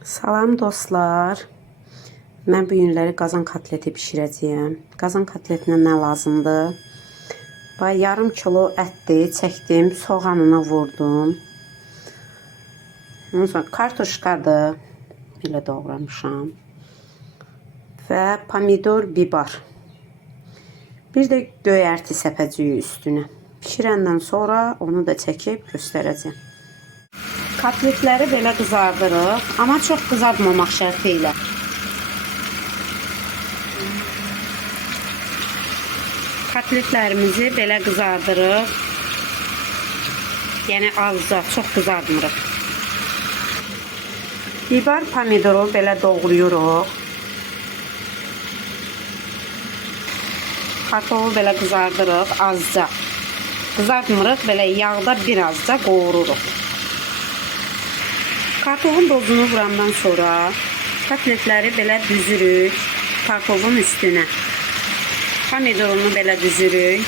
Salam dostlar. Mən bu günləri qazan kotleti bişirəcəyəm. Qazan kotletinə nə lazımdır? Yarım kilo ətdir, çəkdim, soğanını vurdum. Ondan sonra kartuşkadır, belə doğramışam. Və pomidor, bibar. Bir də göyərti səpəcəyi üstünə. Bişirəndən sonra onu da çəkib göstərəcəm. Kotletləri belə qızardırıq, amma çox qızartmamaq şərti ilə. Kotletlərimizi belə qızardırıq. Yəni azca, çox qızartmırıq. Bibar, pomidoru belə doğrayırıq. Kartoflu belə qızardırıq azca. Qızartmırıq, belə yağda birazca qovururuq. Kartofun dozunu vurandan sonra kotletləri belə düzürük kartofun üstünə. Pomidorunu belə düzürük.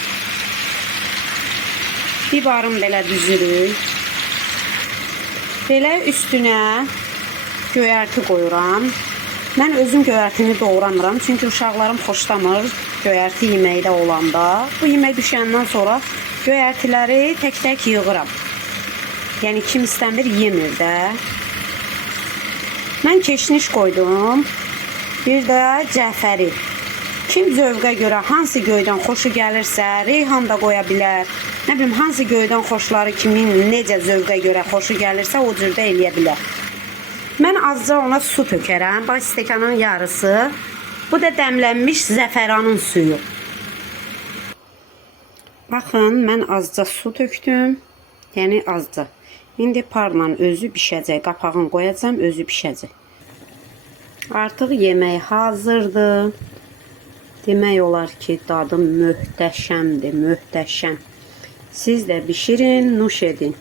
Bibarını belə düzürük. Belə üstünə göyərti qoyuram. Mən özüm göyərtini doğramıram, çünki uşaqlarım xoşlamır göyərti yeməkdə olanda. Bu yemək düşəndən sonra göyərtiləri tək-tək yığıram. Yəni kim istəmir yemir də. Mən keşniş qoydum. Bir də cəfəri. Kim zövqə görə hansı göydən xoşu gəlirsə, reyhan da qoya bilər. Nə bilim, hansı göydən xoşları kimin necə zövqə görə xoşu gəlirsə, o cürdə eləyə bilər. Mən azca ona su tökərəm. Bax, stəkanın yarısı. Bu da dəmlənmiş zəfəranın suyu. Baxın, mən azca su tökdüm. Yəni azca. İndi parla özü bişəcək. Qapağını qoyacam, özü bişəcək. Artıq yemək hazırdır. Demək olar ki, dadı möhtəşəmdir, möhtəşəm. Siz də bişirin, nuş edin.